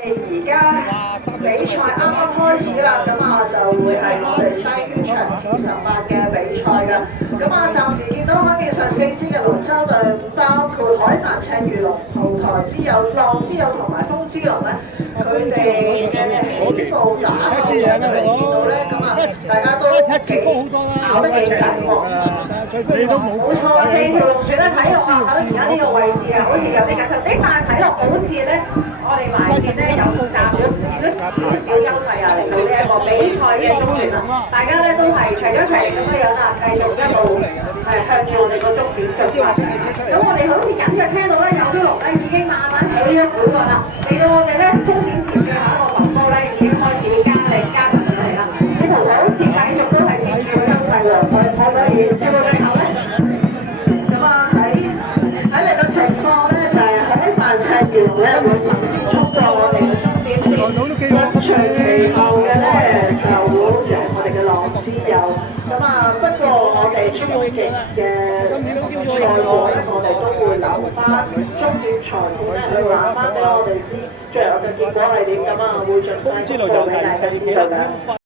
而家比賽啱啱開始啦，咁就會係我哋西圈場次18嘅比賽㗎。咁暫時見到海面上4支嘅龍舟隊伍，包括海帆、赤魚龍、蒲台之友、浪之友同埋風之龍咧，佢哋嘅起步打後我哋見到咧，大家都跑得幾緊喎。冇錯啊，4條龍船咧睇落啊，而家呢個位置啊，好似有啲緊張，但係睇落好似咧，我哋埋線咧有佔咗少少優勢啊，嚟到呢一個比賽嘅中段啊，大家咧都係齊咗齊咁樣樣啦，繼續一路向住我哋個終點進發。咁我哋好似隱約聽到咧，有啲龍咧已經慢慢起咗鼓㗎啦，嚟到我哋咧終點前最後一個雲高咧已經開始加力加緊上嚟啦，啲圖好似繼續都係佔住個優勢喎，可唔可以笑到最後咧？咁喺嚟嘅情況咧就係海帆赤魚龍咧會首先衝過我哋嘅終點線，跟隨其後嘅咧就會好似係我哋嘅浪之友。不過我哋終極嘅賽果咧，我哋都會留翻終點裁判咧去話翻俾我哋知最後嘅結果係點，會盡快公佈俾大家知道㗎。